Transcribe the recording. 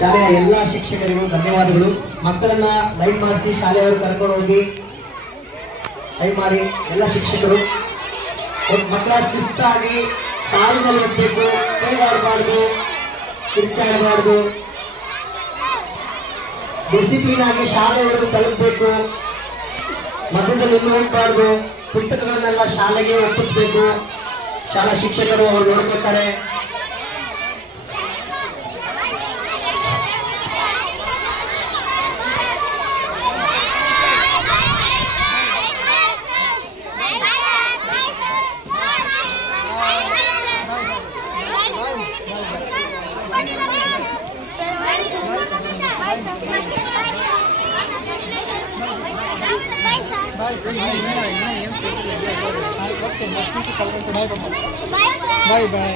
ಶಾಲೆಯ ಎಲ್ಲ ಶಿಕ್ಷಕರಿಗೂ ಧನ್ಯವಾದಗಳು. ಮಕ್ಕಳನ್ನ ಲೈನ್ ಮಾಡಿಸಿ ಶಾಲೆಯವರು ಕರ್ಕೊಂಡು ಹೋಗಿ ಲೈನ್ ಮಾಡಿ ಎಲ್ಲ ಶಿಕ್ಷಕರು. ಮಕ್ಕಳ ಶಿಸ್ತಾಗಿ ಸಾಲಿನಲ್ಲಿ ಹೋಗ್ಬೇಕು ಕೈಗಾಡಬಾರ್ದು ಕಿರ್ಚಾಡಬಾರ್ದು. ಡಿಸಿಪ್ಲಿನ್ ಆಗಿ ಶಾಲೆಯವರು ತಲುಪಬೇಕು. ಮಧ್ಯದಲ್ಲಿ ಎಲ್ಲೂ ಹೋಗ್ಬಾರ್ದು. ಪುಸ್ತಕಗಳನ್ನೆಲ್ಲ ಶಾಲೆಗೆ ಒಪ್ಪಿಸ್ಬೇಕು. ಶಾಲಾ ಶಿಕ್ಷಕರು ಅವ್ರು ನೋಡ್ಕೊತಾರೆ ಬಾಯ್ ಬಾಯ್